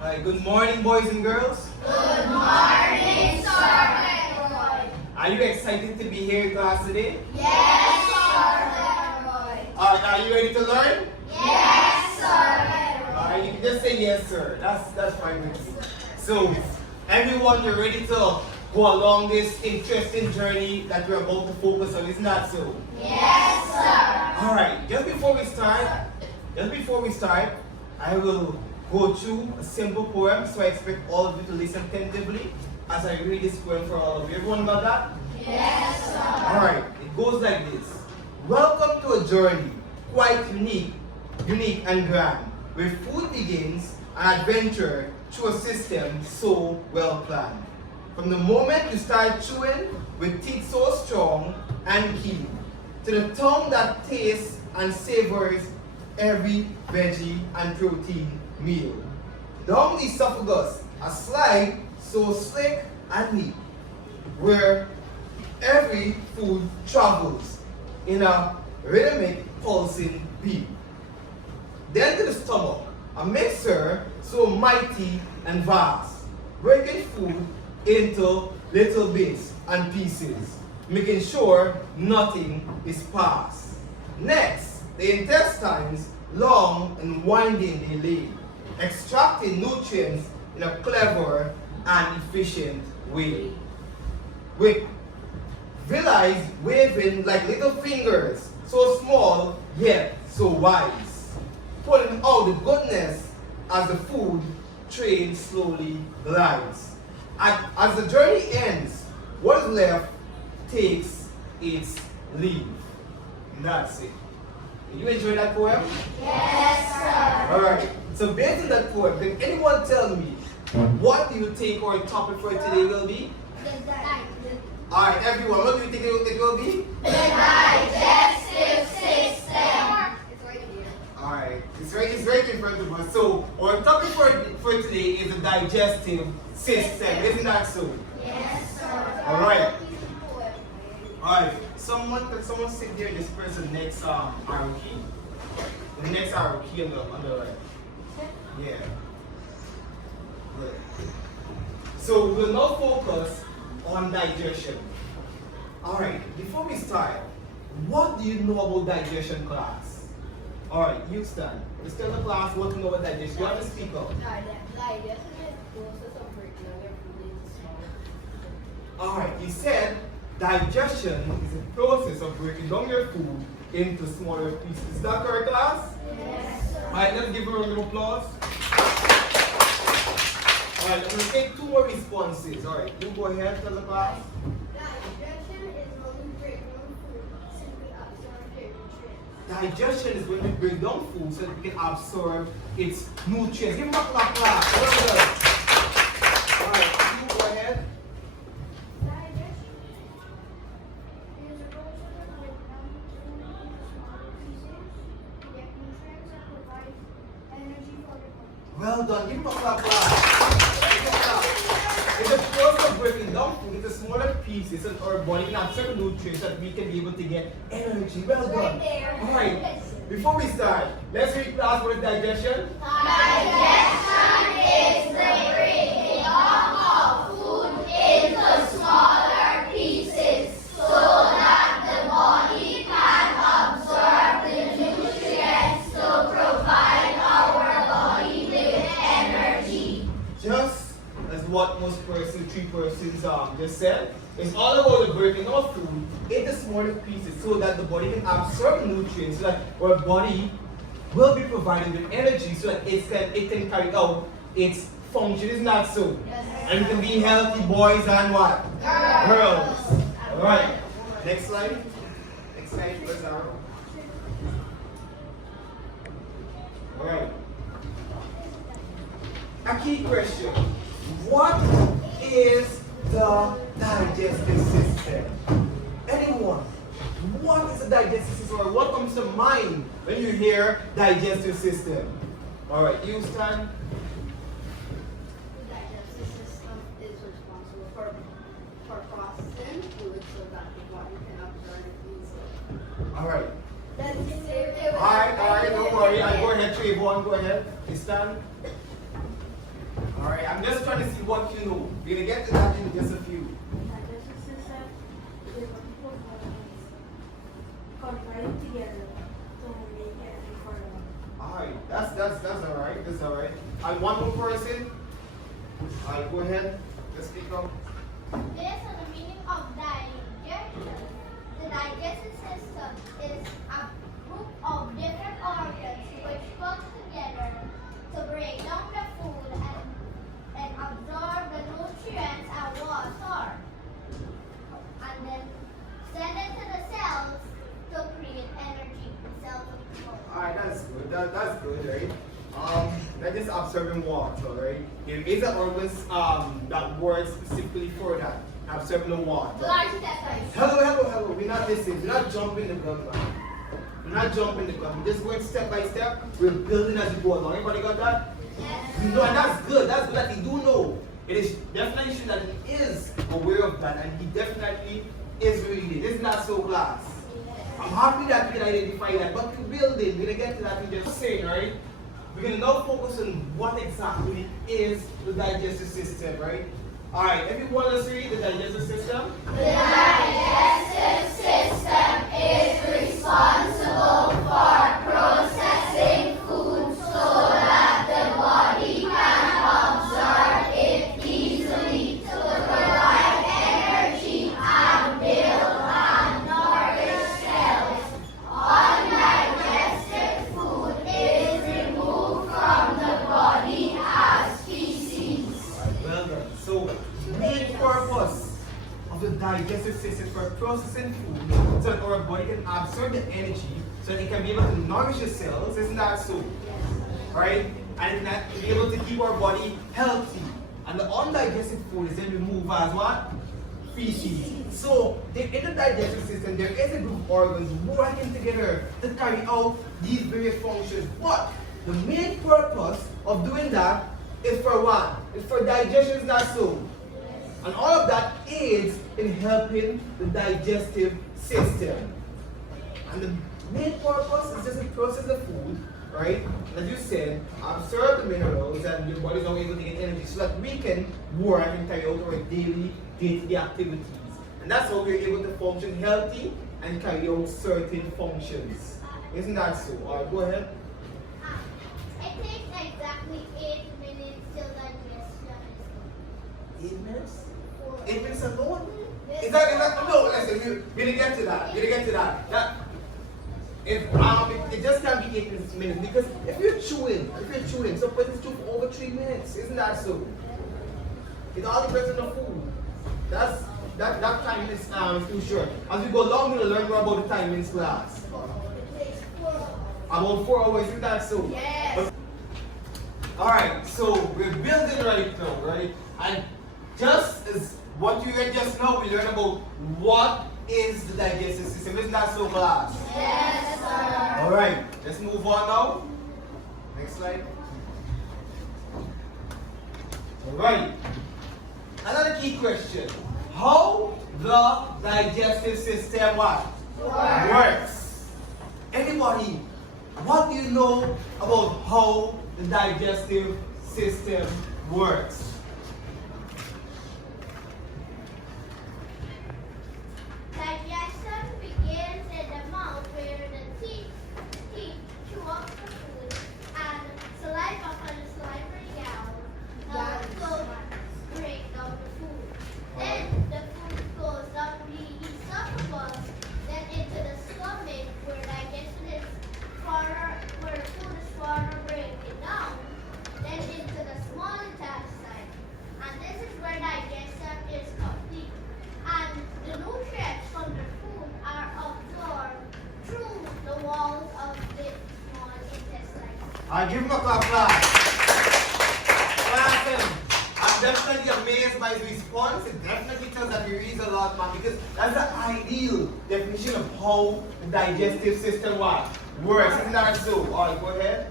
Hi, good morning, boys and girls. Good morning, Sir. Are you excited to be here in class today? Yes, Sir. Are you ready to learn? Yes, Sir. You can just say yes, sir. That's fine with me. So, everyone, you're ready to go along this interesting journey that we're about to focus on, isn't that so? Yes, Sir. All right. Just before we start, I will go through a simple poem. So I expect all of you to listen attentively as I read this poem for all of you. Everyone got that? Yes, Sir. All right. It goes like this. Welcome to a journey quite unique and grand, where food begins an adventure through a system so well planned. From the moment you start chewing with teeth so strong and keen, to the tongue that tastes and savors every veggie and protein meal. Down the esophagus, a slide so slick and neat, where every food travels in a rhythmic pulsing beat. Then to the stomach, a mixer so mighty and vast, breaking food into little bits and pieces, making sure nothing is passed. Next, the intestines, long and winding they lay, extracting nutrients in a clever and efficient way. With villi waving like little fingers, so small yet so wise, pulling out the goodness as the food train slowly glides. As the journey ends, what is left takes its leave. And that's it. Did you enjoy that poem? Yes, Sir. Alright, so based on that poem, can anyone tell me what do you think our topic for today will be? Alright, everyone, what do you think it will be? The digestive system. Alright, it's right in front of us. So, our topic for today is the digestive system. Isn't that so? Yes, Sir. Alright. Alright, can someone sit there in this person next arrow key? The next arrow key on the right. Yeah. Good. So we'll now focus on digestion. Alright, before we start, what do you know about digestion, class? Alright, you stand. Let's tell the class what you know about digestion. You have to speak up. Digestion is the process of breaking down your food into smaller. Alright, you said digestion is the process of breaking down your food into smaller pieces. Is that correct, class? Yes, Sir. Alright, let's give her a round of applause. Alright, I'm going to take two more responses. Alright, you go ahead, tell the class. Digestion is when we break down food, simply absorb their nutrients. Digestion is when we break down food so that we can absorb its nutrients. Give them a clap, clap. Well done. Alright, you go ahead. Digestion is a process of breaking down food into smaller pieces to get nutrients and provide energy for the body. Well done. Give them a clap, clap. It's a process of breaking down food into smaller pieces so that our body can absorb nutrients so that we can be able to get energy. Well done. Alright, before we start, let's read class for the digestion. Digestion is the breaking down of food into smaller pieces so that the body can absorb the nutrients to provide our body with energy. Just as what most three persons just said, it's all about the breaking of food into smaller pieces so that the body can absorb nutrients, so that our body will be provided with energy so that it can carry out its function. Isn't that so? Yes. And we can be healthy boys and what? Girls. Alright. Next slide. Next slide, first arrow. Alright. A key question. What is the digestive system? Anyone? What is the digestive system, or what comes to mind when you hear digestive system? Alright, you stand. The digestive system is responsible for processing food so that the body can absorb it easily. Alright. Then Alright, don't worry. Go ahead, Trayvon, go ahead. You stand. trying to see what you know. We're gonna get to that in just a few. Digestive system is able to put hormones combine together to make energy for the body. Alright, that's alright. That's alright. And one more person. Alright, go ahead. Let's speak up. Based on the meaning of digestion, the digestive system is a group of different organs which work together to break down the food and absorb the nutrients and water, and then send it to the cells to create energy. Cells of growth. Alright, that's good. That's good, right? That is absorbing water, right? There is an organ that works specifically for that, absorbing the water. Large intestine. Hello. We're not listening. We're not jumping the gun, man. We're not jumping the gun. We're just going step by step. We're building as we go along. Everybody got that? Yes. You know, and that's good. That's good that he do know. It is definitely true that he is aware of that, and he definitely is reading. Isn't that so, class? I'm happy that we can identify that, but we're building. We're gonna get to that in just a second, right? We're gonna now focus on what exactly is the digestive system, right? Alright, everyone let's read the digestive system. The digestive system is responsible for processing food so that the body can absorb it easily to provide energy and build and nourish cells. Undigested food is removed from the body as feces. Well done. So, the main purpose of the digestive system is for processing food so that our body can absorb the energy so that it can be able to nourish the cells. Isn't that so? Right? And it can be able to keep our body healthy. And the undigested food is then removed as what? Feces. So, in the digestive system, there is a group of organs working together to carry out these various functions. But the main purpose of doing that is for what? It's for digestion, is not so? And all of that aids in helping the digestive system. And the main purpose is just to process the food, right? As you said, absorb the minerals and your body is now able to get energy so that we can work and carry out our daily day-to-day activities. And that's how we're able to function healthy and carry out certain functions. Isn't that so? Alright, go ahead. It takes exactly 8 minutes till digestion is 8 minutes? complete. 8 minutes alone? Is that no, listen, we're gonna get to that. We're gonna get to that. It just can't be 8 minutes because if you're chewing, some persons chew for over 3 minutes. Isn't that so? It all depends on the food. That time is too short. As we go along, we'll learn more about the timings class. It takes 4 hours. About 4 hours, isn't that so? Yes. Alright, so we're building right now, right? And just as what you read just now, we learned about what is the digestive system. Isn't that so, class? Yes, sir. Alright, let's move on now. Next slide. Alright. Another key question. How the digestive system what? Works. Anybody, what do you know about how the digestive system works? Digestion begins in the mouth where the teeth chew up the food and saliva from the salivary glands break down the food. Then the food goes down the esophagus, then into the stomach where digestion is where food is further breaking down, then into the small intestine. And this is where digestion is complete. And the nutrients from the food are absorbed through the walls of the small intestine. I'll give him a clap, class. I'm definitely amazed by his response. It definitely tells that he reads a lot, man, because that's the ideal definition of how the digestive system works. Isn't that so? Alright, go ahead.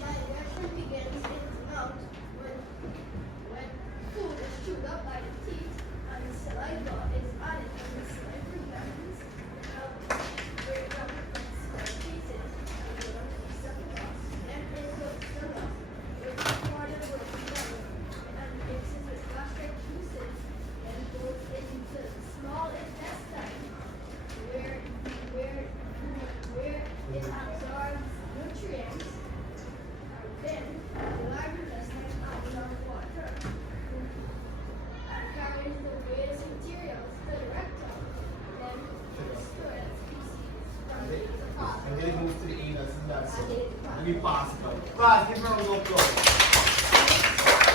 Digestion begins in the mouth when food is chewed up by the teeth and the saliva is added to the salivary glands. Break down the small pieces and go down to the esophagus, then into the stomach, which is further broken down, and it's to be possible. Class, give her a round of applause.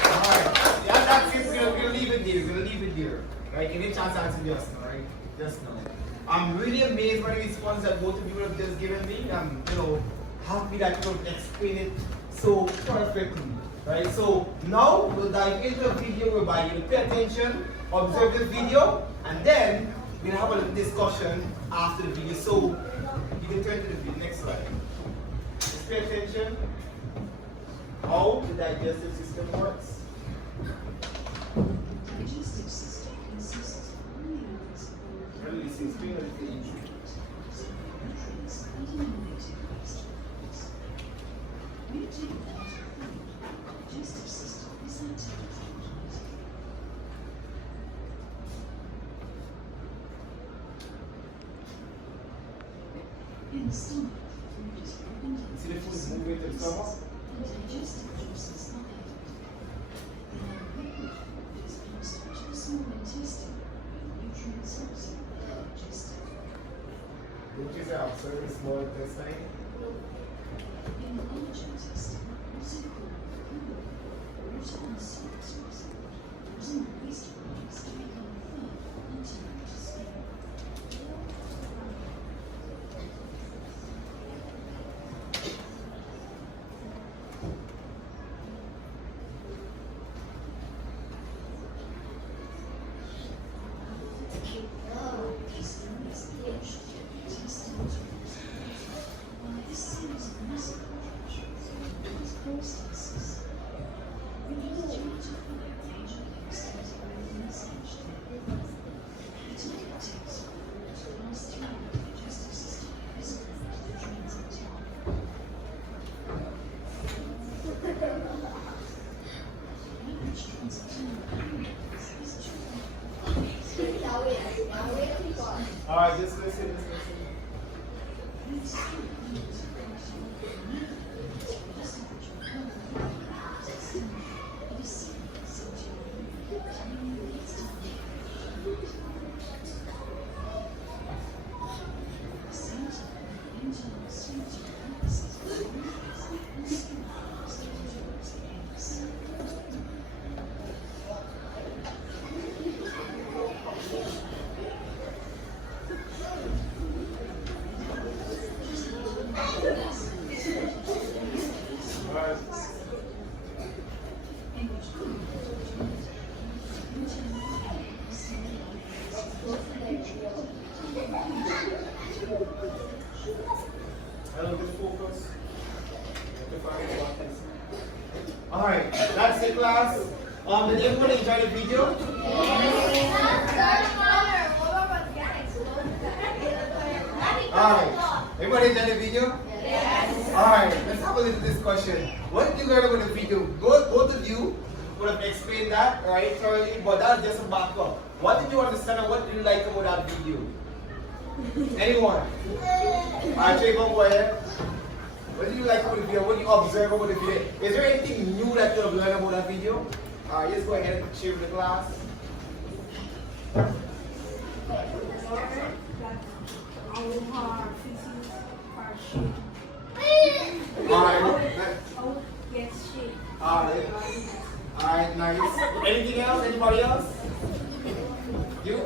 Alright, that's it. We're gonna leave it there. We're gonna leave it there. Right? Give me a chance to answer just now, right? Just now. I'm really amazed by the response that both of you have just given me. I'm, happy that you explain it so perfectly. Right? So now we'll dive into the video whereby you pay attention, observe the video, and then we'll have a little discussion after the video. So you can turn to the video. Next slide. Just pay attention. How the digestive system works. Digestive system consists primarily of Releasing screen or the nutrients and eliminating waste products. When you take a lot of food, the digestive system is activated automatically. In the stomach, food is broken down See the food into moving to the pieces, stomach? and digestive juices are added. Then liquid food is passed to the small intestine, where the nutrients also are digested. Did you say observe the small intestine? In the large intestine, also called the colon, water and salts are absorbed, causing the waste products to become firm and turn into steam. This is the edge to the intestine to while this series of massive contractions is processes. Release due to fire major extent within this edge. The time it takes for the water to pass through the digestive system is called the transit time. The average transit time of humans is 2 hours. Alright, just listen. These humans are caused by it is seen as time leads to the same time, internal sphincter passes through the face and skin flows towards the anus. Hello, good focus. Alright, that's it, class. Did everyone enjoy the video? Alright, everybody enjoy the video? Alright, let's have a little discussion. What did you learn about the video? Both of you would have explained that, right, thoroughly, but that's just a backup. What did you understand and what did you like about that video? Anyone? Alright, Trayvon, go ahead. What did you like about the video? What did you observe about the video? Is there anything new that you have learned about that video? Alright, let's go ahead and share with the class. Our feces are shaped. Alright. Our gets shaped. Alright, nice. Anything else? Anybody else? You?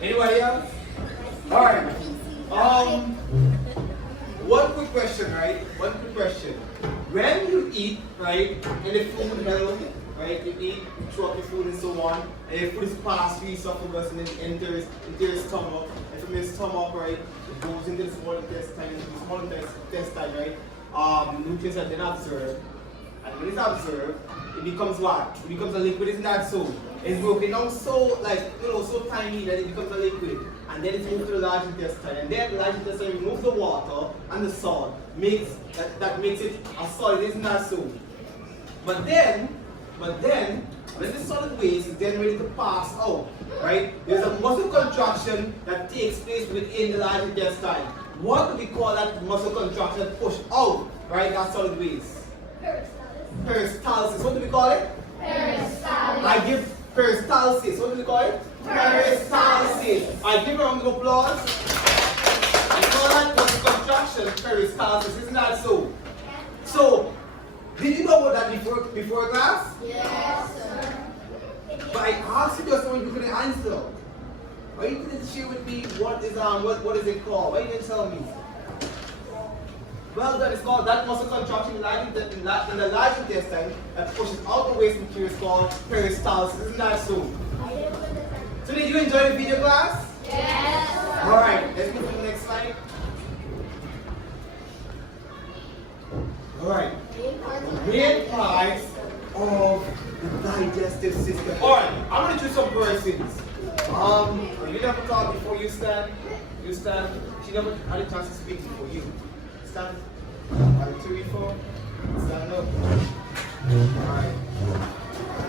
Anybody else? Alright. One quick question, right? One quick question. When you eat, right, in the food realm, right, you eat, you throw up the food and so on, and the food is passed through esophagus and then enters into your stomach, and from your stomach, right, it goes into the small intestine, right, nutrients are then absorbed, and when it's absorbed, it becomes what? It becomes a liquid, isn't that so? It's broken down so, so tiny that it becomes a liquid. And then it's moved to the large intestine. And then the large intestine removes the water and the salt. That makes it a solid, isn't that so? But then, when the solid waste is then ready to pass out, right? There's a muscle contraction that takes place within the large intestine. What do we call that muscle contraction that push out, right, that solid waste? Peristalsis. What do we call it? Peristalsis. I give peristalsis. What do we call it? Peristalsis. I give a round of applause. We call that muscle contraction peristalsis. Isn't that so? know about that before class? Yes, sir. But I asked you just when you couldn't answer. Why you didn't share with me what is it called? Why you didn't tell me? Well done, it's called that muscle contraction in the large intestine that pushes out the waste material is called peristalsis. Isn't that so? So did you enjoy the video class? Yes. Alright, let's move to the next slide. Alright. Main parts of the digestive system. Alright, I'm gonna do some persons. You never talk before you stand. You stand. She never had a chance to speak before you. Stand. 1, 2, 3, 4. Stand up. Alright.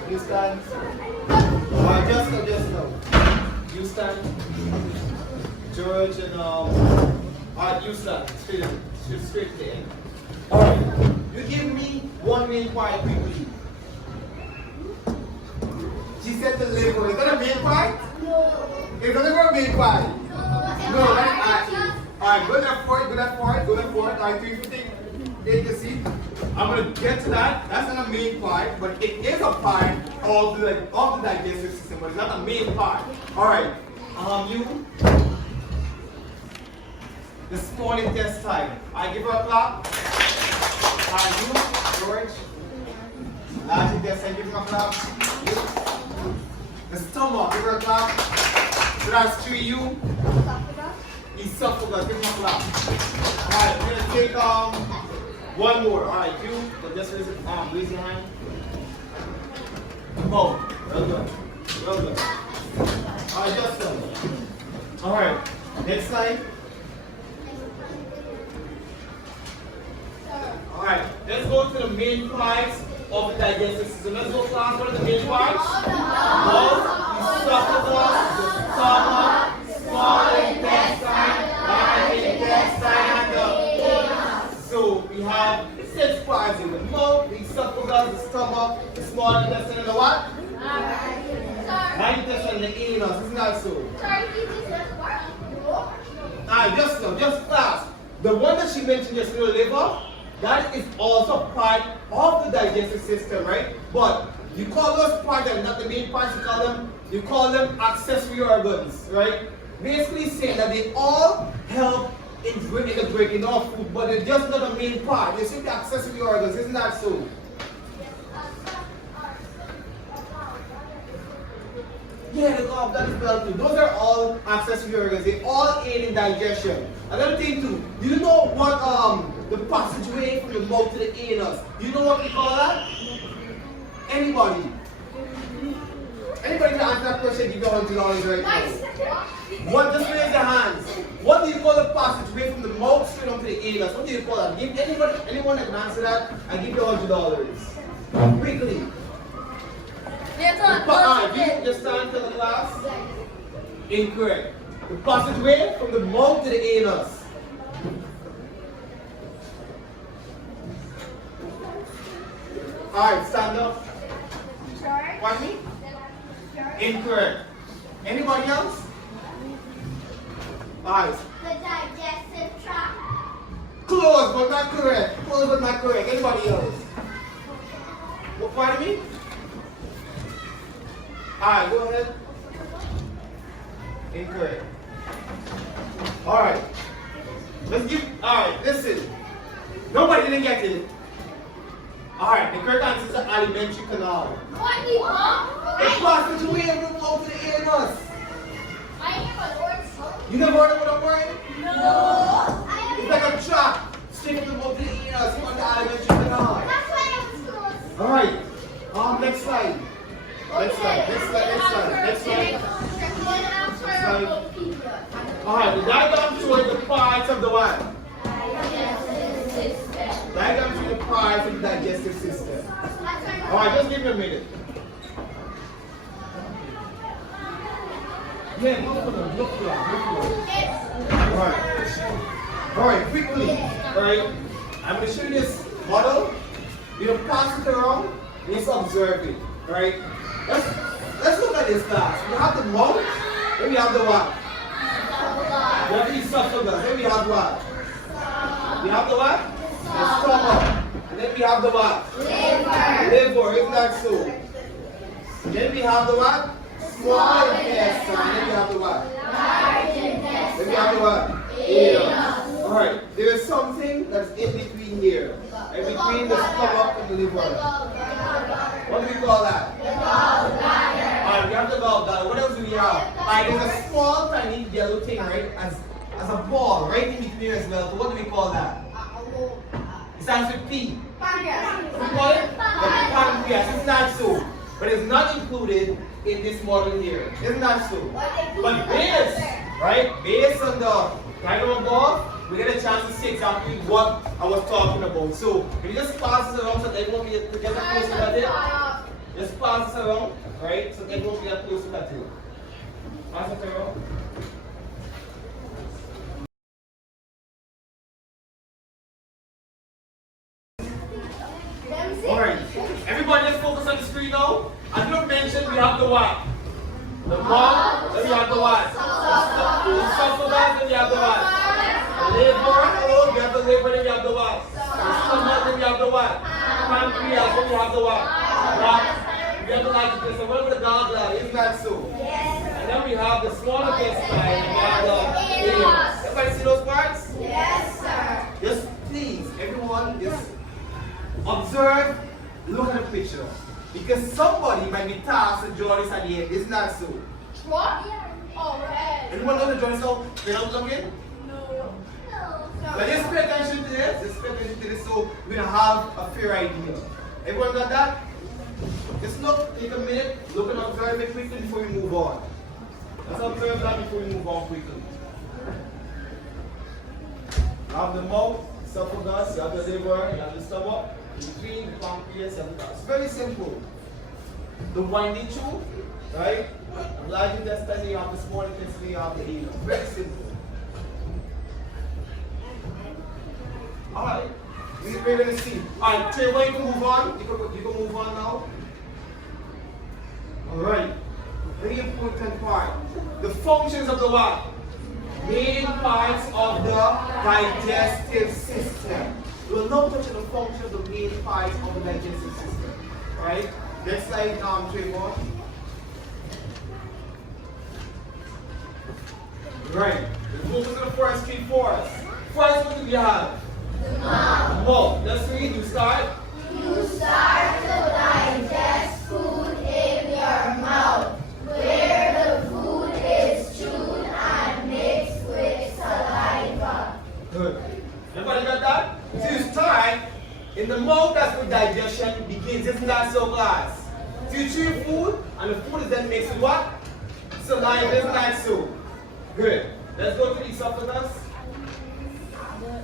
You stand. Alright, just now. You stand. George and alright, you stand. Straight to the end. Alright. You give me one main part quickly. She said the liver. Is that a main part? No. Is the liver a main part? No, That's alright, go left forward. Alright, 3 for take your seat. I'm gonna get to that. That's not a main part, but it is a part of the digestive system, but it's not a main part. Alright. You the small intestine. I give her a clap. You, George. Large intestine, give her a clap. You. The stomach, give her a clap. So that's 3 you. Esophagus, give him a clap. Alright, we're gonna take one more. Alright, you, but just raise your hand. Oh, well done. Well done. Alright, just done. Alright, next slide. Alright, let's go to the main parts of the digestive system. Let's go class. What are the main parts? Mouth, esophagus, the stomach, small intestine, large intestine, and the anus. So we have 6 parts in the mouth, the esophagus, the stomach, the small intestine, and the what? Large intestine and the anus. Isn't that so? Alright, just class. The one that she mentioned just the liver, that is also part of the digestive system, right? But you call those parts that are not the main parts, you call them accessory organs, right? Basically saying that they all help in the breaking down of food, but they're just not the main part. They're simply accessory organs, isn't that so? Yeah, the gallbladder as well too. Those are all accessory organs. They all aid in digestion. Another thing too, do you know what the passageway from the mouth to the anus, do you know what we call that? Anybody? Anybody can answer that question, give you $100 right now. What, just raise your hands. What do you call the passageway from the mouth straight onto the anus? What do you call that? Give anyone that can answer that, I give you $100. Quickly. You just stand to the class. Incorrect. The passageway from the mouth to the anus. Alright, stand up. Pardon me? Incorrect. Anybody else? Alright. The digestive tract. Close, but not correct. Close, but not correct. Anybody else? What, pardon me? Alright, go ahead. Incorrect. Alright. Alright, listen. Nobody didn't get it. Alright, the correct answer is the alimentary canal. What the fuck? The passageway from the mouth to the anus. I never heard. You never heard of what I'm wearing? No. It's like a trap straight from the mouth to the anus on the alimentary canal. That's why I was close. Alright. Next slide. Next slide. Alright, the diagram shows the parts of the what? Diagram shows the parts of the digestive system. Alright, just give me a minute. Yeah, look for Alright, quickly. Alright, I'm going to show you this model. You don't pass it around, you just observe it. Alright? Let's look at this class. We have the mouth, then we have the what? We have the esophagus, then we have what? We have the what? The stomach. And then we have the what? Liver, isn't that so? Then we have the what? Small intestine. Then we have the what? Then we have the what? Anus. Alright, there is something that's in between here. In between the stomach and the liver. What do we call that? Alright, we have the gallbladder. What else do we have? Alright, there's a small tiny yellow thing, right? As a ball right in between as well. So what do we call that? It stands for P. Pancreas. We call it the pancreas. It's not so. But it's not included in this model here. Isn't that so? But based, right? Based on the diagram above, we get a chance to see exactly what I was talking about. So if you just pass this around so that everyone will get close to that here. Just pass this around, right? So that everyone will get close to that here. Pass it around. Alright, everybody just focus on the screen now. As you mentioned, we have the what? The mouth, then we have the what? The esophagus, then we have the what? The liver, hello, we have the liver, then we have the what? The stomach, then we have the what? Pancreas, then we have the what? We have the digestive system. What about the gallbladder? Isn't that so? Yes, sir. And then we have the small intestine, and we have the anus. Everybody see those parts? Yes, sir. Just please, everyone, just observe, look at the picture. Because somebody might be tasked to draw this at the end. Isn't that so? What? Oh, red. Anyone know the drawing so without looking? No. But just pay attention to this. Just pay attention to this so we're gonna have a fair idea. Everyone got that? Just look, take a minute, look and observe it quickly before we move on. Let's observe that before we move on quickly. You have the mouth, esophagus, you have the liver, you have the stomach, in between the pancreas and the gut. It's very simple. The winding tube, right? The large intestine, you have the small intestine, you have the anus. Very simple. Alright. We're going to see. Alright, Trevor, you can move on. You can move on now. Alright. Very important part. The functions of the what? Main parts of the digestive system. We'll now touch on the function of the main parts of the digestive system. Alright? Next slide, Trevor. Right. We'll focus on the first three for us. First, what do we have? The mouth. Mouth. Let's read. You start. You start to digest food in your mouth, where the food is chewed and mixed with saliva. Good. Everybody got that? So you start in the mouth. That's where digestion begins. Isn't that so, class? So you chew your food, and the food is then mixed with what? Saliva. Isn't that so? Good. Let's go to the esophagus.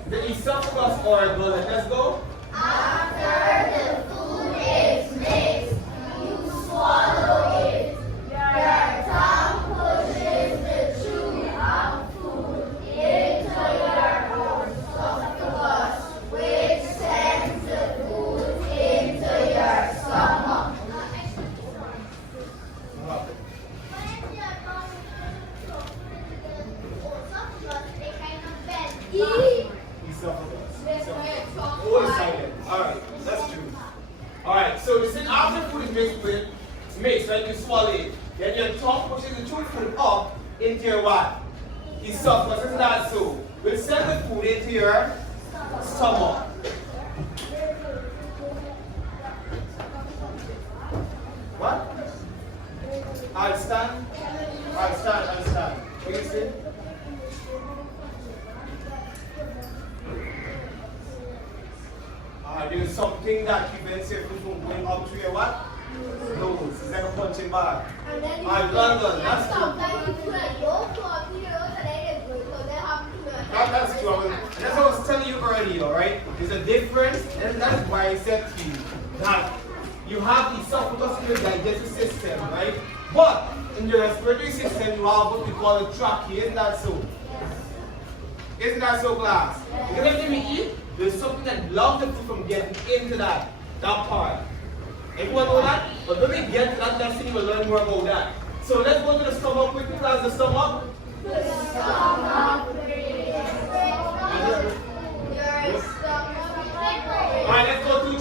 The esophagus organ. Let's go. After the food is mixed, you swallow it. Your tongue pushes the chewed up food into your esophagus, which sends the food into your stomach. Esophagus. Oh, silent. Alright, that's true. Alright, so you said after food is mixed, right? You swallow it. Then your tongue pushes the chewed food up into your what? Esophagus. Isn't that so? We'll send the food into your stomach. What? I'll stand. I'll stand. I'll stand. What do you say? There's something that prevents your food from going up to your what? Nose. It's like a punching bag. And then you Alright, London. That's true. sometimes you put a yolk or Peter and then it goes. So they have to That's true. And that's what I was telling you earlier, right? There's a difference, and that's why I said to you that you have the esophagus in your digestive system, right? But in your respiratory system, you have what we call a trachea. Isn't that so? Isn't that so, class? Because everything we eat, there's something that blocks the food from getting into that part. Everyone know that? But when we get to that lesson, you will learn more about that. So let's go to the stomach quickly, class. The stomach. The stomach. Alright, let's go to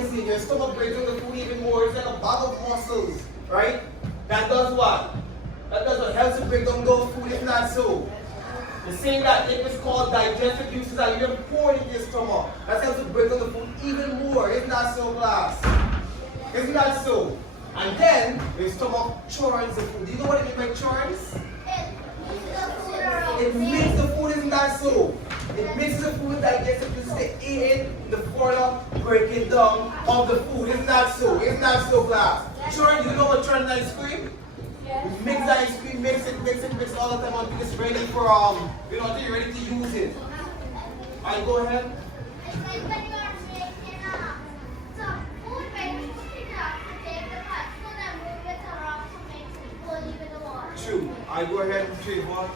amazing. Your stomach breaks down the food even more. It's like a bag of muscles, right? That does what? That does what? Helps to break down those food, isn't that so? The same that it is called digestive juices are even poured into your stomach. That helps to break down the food even more, isn't that so, class? Isn't that so? And then your stomach churns the food. Do you know what it means by churns? It makes the food, isn't that so? It makes the food digestive juices to aid in the further breaking down of the food. Isn't that so? Isn't that so, class? Churn, you know what churn is ice cream? You mix the ice cream, mix it all the time until it's ready for until you're ready to use it. Alright, go ahead. It's like when you're making some food, when you're cooking it up to take the particle and move it around to make it full even the water. True. Alright, go ahead and Trayvon.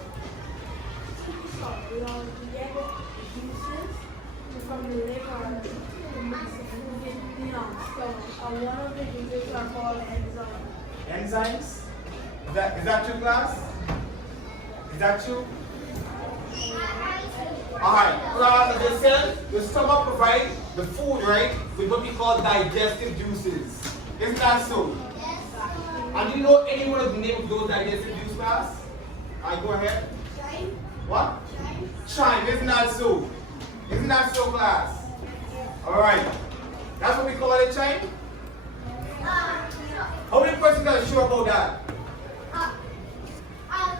We get the juices from the liver in the stomach. One of the juices are called enzymes. Enzymes? Is that true, class? Is that true? Alright, class, as I said, the stomach provides the food, right, with what we call digestive juices. Isn't that so? Yes. And do you know any one of the name of those digestive juice, class? Alright, go ahead. Chyme. What? Chyme. Chyme, isn't that so? Isn't that so, class? Alright. That's what we call it, chyme? How many persons are sure about that?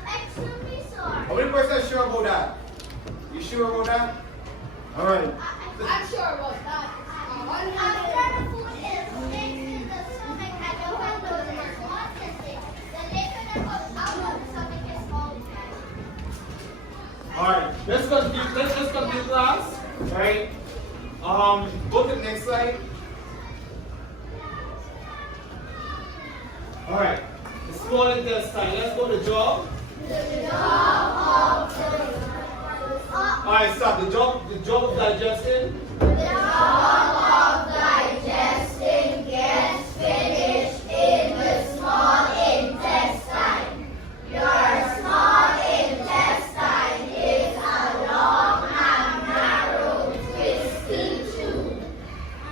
Extremely sorry. How many persons are sure about that? You sure about that? Alright. I'm sure about that. After the food is mixed in the stomach and the one goes in the small intestine, the liquid that comes out of the stomach is called chyme. Alright. Let's complete class. Alright. Go to the next slide. Alright. The small intestine. Let's go to jaw. Alright, stop. The job of digestion. Digesting gets finished in the small intestine. Your small intestine is a long and narrow twisty tube.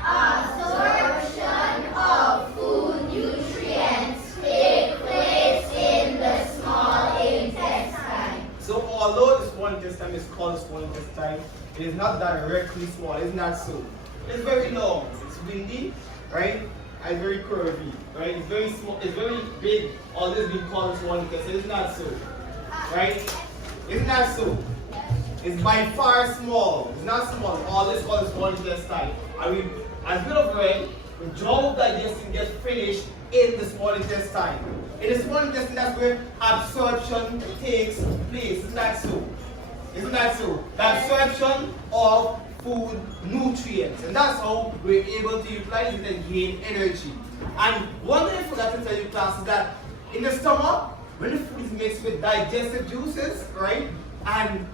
Absorption of food nutrients take place in the small intestine. So although the small intestine is called small intestine, it is not directly small. Isn't that so? It's very long. It's windy, right? And very curvy, right? It's very small. It's very big. All this being called small intestine. Isn't that so? Right? Isn't that so? It's by far small. It's not small. All this called small intestine. And we, as we have read, the job of digestion gets finished in the small intestine. In the small intestine, that's where absorption takes place. Isn't that so? Isn't that so? The absorption of food nutrients. And that's how we're able to utilize it and gain energy. And one thing I forgot to tell you, class, is that in the stomach, when the food is mixed with digestive juices, right, and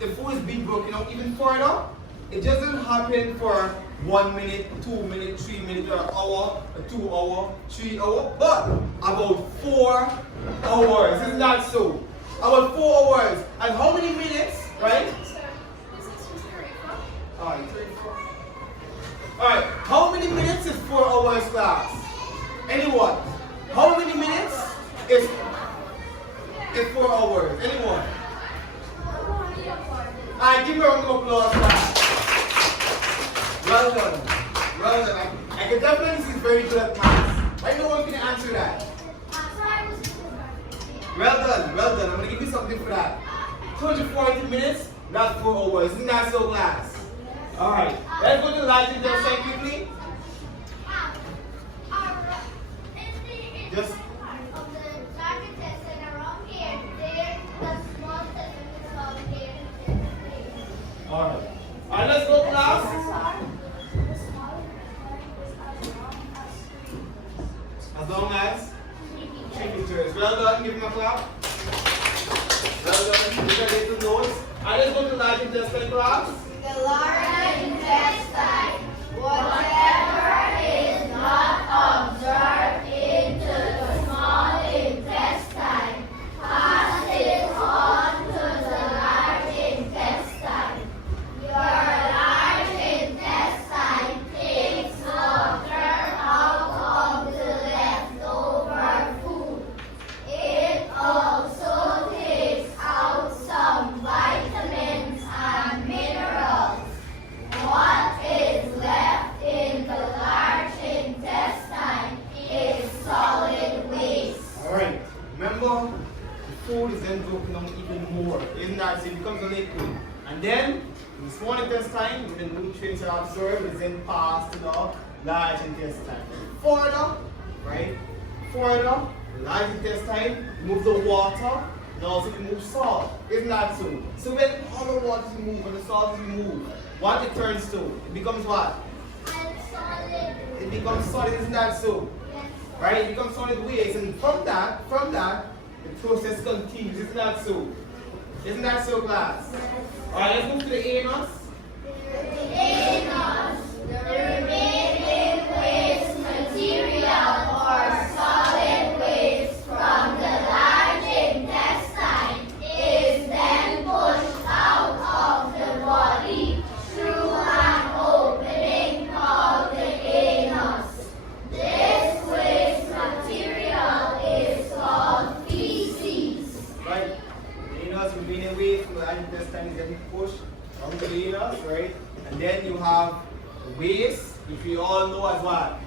the food is being broken up even further, it doesn't happen for 1 minute, 2 minutes, 3 minutes, or an hour, or 2 hours, 3 hours, but about 4 hours. Isn't that so? About 4 hours. And how many minutes, right? Alright, 34. Alright, how many minutes is 4 hours, class? Anyone? How many minutes is 4 hours? Anyone? Alright, give me a round of applause, class. Well done. Well done. I can definitely see it's very good at maths. I know one can answer that. Well done, well done. I'm going to give you something for that. 240 minutes, not 4 hours. Isn't that so, class? Alright, let's go to the large intestine quickly. Just of the large intestine around here, there the small intestine is called here. alright. Alright, let's go, class. As long as 3 meters. Well done, give him a clap. Well done, these are little notes. Alright, let's go to the large intestine, class. The large intestine, whatever is not absorbed into the small intestine, passes on to the large intestine. Your large intestine takes all isn't that? So it becomes a liquid. And then, in the small intestine, the nutrients are absorbed, and then passed to the large intestine. Further, right? Further, the large intestine, remove the water, and also remove salt. Isn't that so? So when all the water is removed and the salt is removed, what it turns to? It becomes what? Solid. It becomes solid, isn't that so? Yes. Right? It becomes solid waste, and from that, the process continues, isn't that so? Isn't that so, class? Alright, let's move to the anus. Anus. The remaining waste material or solid waste from the large intestine is then pushed out of the body through an opening called the anus. This waste material is called feces. Right? The anus, remaining waste from the large intestine is then pushed onto the anus, right? And then you have the waste, which we all know as what?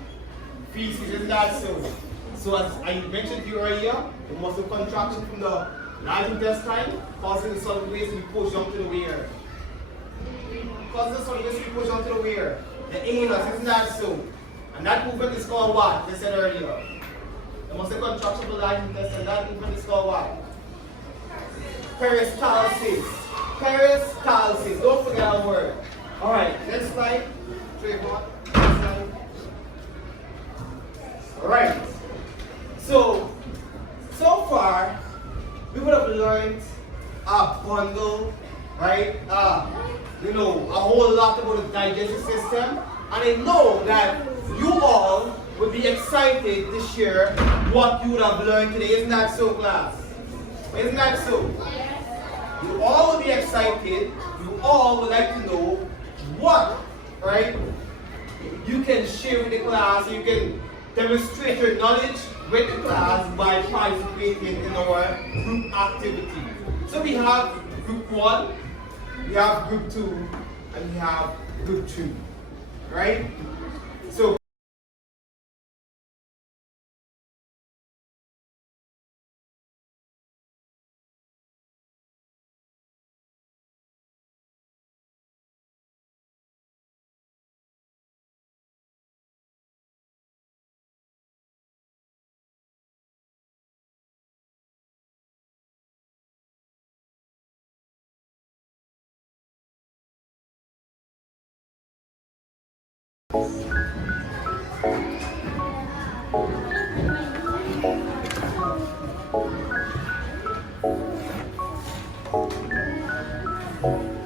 Feces, isn't that so? So as I mentioned to you earlier, the muscle contraction from the large intestine causing the solid waste to be pushed onto the where? Causes the solid waste to be pushed onto the where? The anus, isn't that so? And that movement is called what? I said earlier. The muscle contraction of the large intestine, that movement is called what? Peristalsis. Peristalsis. Don't forget that word. Alright, next slide. Trayvon. Next slide. Alright. So far, we would have learned a bundle, right? A whole lot about the digestive system. And I know that you all would be excited to share what you would have learned today. Isn't that so, class? Isn't that so? You all will be excited. You all would like to know what, right, you can share with the class. You can demonstrate your knowledge with the class by participating in our group activity. So we have group 1, we have group 2, and we have group 2, right? So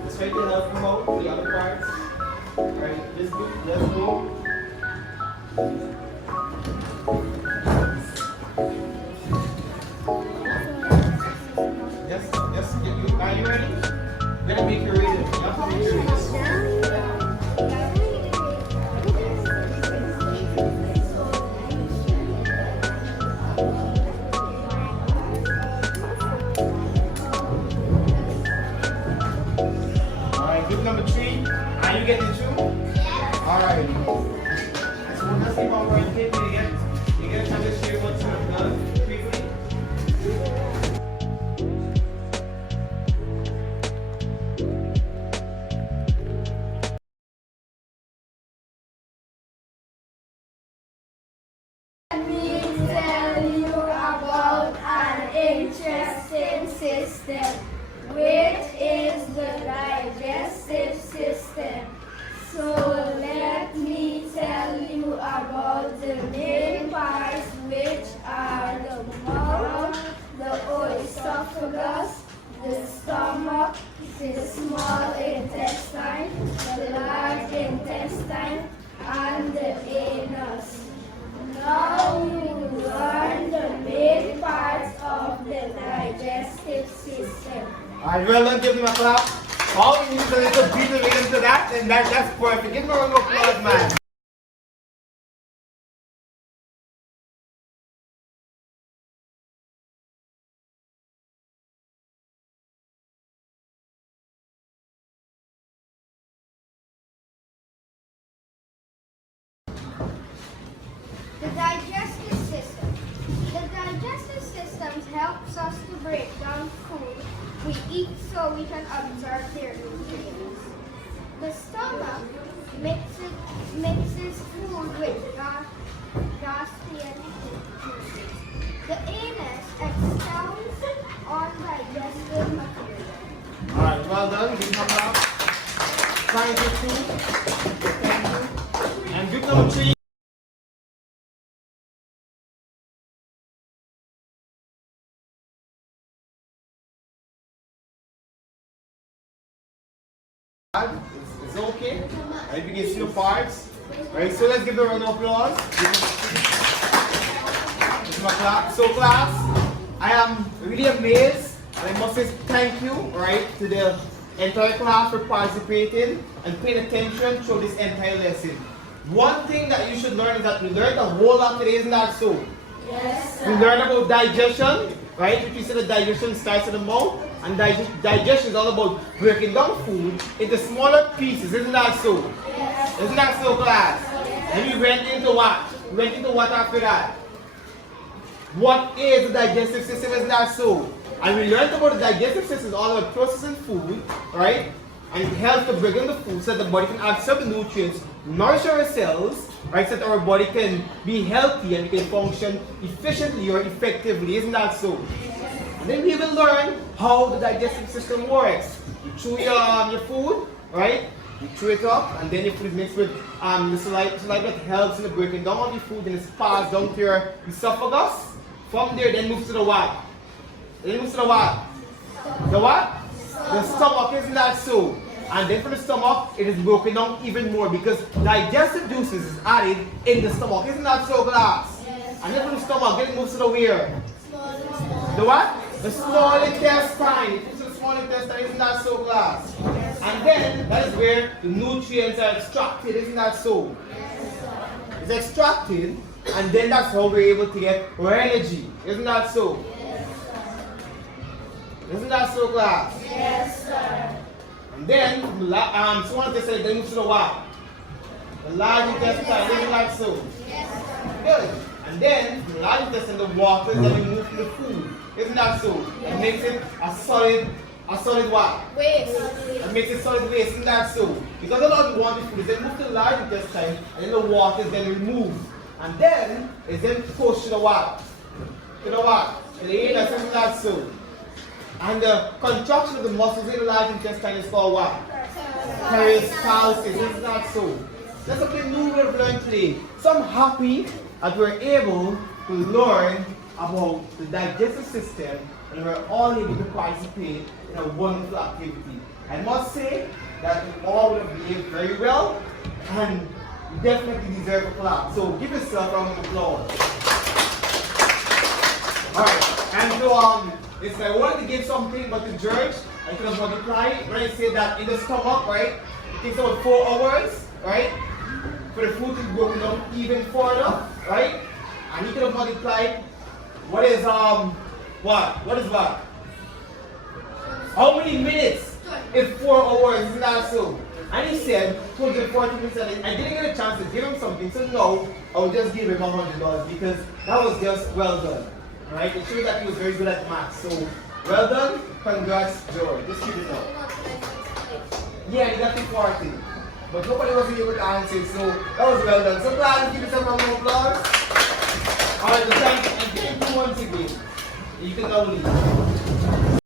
let's try to help them out with the other parts. Alright, let's go. Are you ready? I'm gonna make you read it. You have to make your read it. Alright, group number 3. Are you getting through? Yes. Alright. So let's see what we're hitting again. You get a chance to share what you have done briefly. Let me tell you about an interesting system, which is the digestive system. So let me tell you about the main parts, which are the mouth, the esophagus, the stomach, the small intestine, the large intestine, and the anus. Now you learn the main parts of the digestive system. Alright, well done, give them a clap. All we need is a little breather into that, and that's perfect. Give them a round of applause, man. The digestive system. The digestive system helps us to break down food We eat so we can absorb their nutrients. The stomach mixes food with gastrian juices. The anus expels undigested material. Alright, well done. Give him up. Thank you, two. Thank you. And group number 3. It's okay. Right, we can see the parts. Right, so let's give them a round of applause. This is my class. So class, I am really amazed and I must say thank you, right, to the entire class for participating and paying attention through this entire lesson. One thing that you should learn is that we learned a whole lot today, isn't that so? Yes, sir. We learned about digestion, right? Which we said that digestion starts in the mouth, and digestion is all about breaking down food into smaller pieces, isn't that so? Yes. Isn't that so, class? And we went into what? We went into what after that? What is the digestive system, isn't that so? And we learned about the digestive system is all about processing food, right? And it helps to break down the food so that the body can absorb the nutrients, nourish our cells, right? So that our body can be healthy and we can function efficiently or effectively, isn't that so? And then we will learn how the digestive system works. You chew your food, right? You chew it up, and then your food is mixed with the saliva that helps in the breaking down of the food, and it's passed down to your esophagus. From there, then moves to the what? Then moves to the what? The what? The stomach, isn't that so? And then from the stomach, it is broken down even more because digestive juices is added in the stomach, isn't that so, class? Yes. And then from the stomach, then it moves to the where? The what? The small intestine. It moves to the small intestine, isn't that so, class? Yes. And then that is where the nutrients are extracted, isn't that so? Yes, sir. It's extracted, and then that's how we're able to get our energy, isn't that so? Yes, sir. Isn't that so, class? Yes, sir. And then, small intestine, then moves to the what? The large intestine, isn't that so? Yes, sir. Good. And then, the large intestine, the water, then we move to the food, isn't that so? It makes it a solid what? Waste. It makes it solid waste, isn't that so? Because a lot of wanted food is then moved to the large intestine, and then the water is then removed. And then, it's then pushed to the what? To the what? To the anus, isn't that so? And the contraction of the muscles in the large intestine is called what? Peristalsis, isn't that so? That's something new we've learned today. So I'm happy that we're able to learn about the digestive system and we're all able to participate in a wonderful activity. I must say that we all have behaved very well and you definitely deserve a clap. So give yourself a round of applause. Alright, and so if I wanted to give something but to George, I could have multiplied when I said that in the stomach, right? It takes about 4 hours, right? For the food to be broken down even further, right? And he could have multiplied what is what? What is what? How many minutes? It's 4 hours, isn't that so? And he said 240 minutes, and I didn't get a chance to give him something, so no, I will just give him $100 because that was just well done. Right? It shows that he was very good at math. So, well done. Congrats, George. Just keep it up. Yeah, he got 240. But nobody was able to answer it, so that was well done. So, glad to give yourself a round of applause. Alright, so thank you. And thank you once again. You can now leave.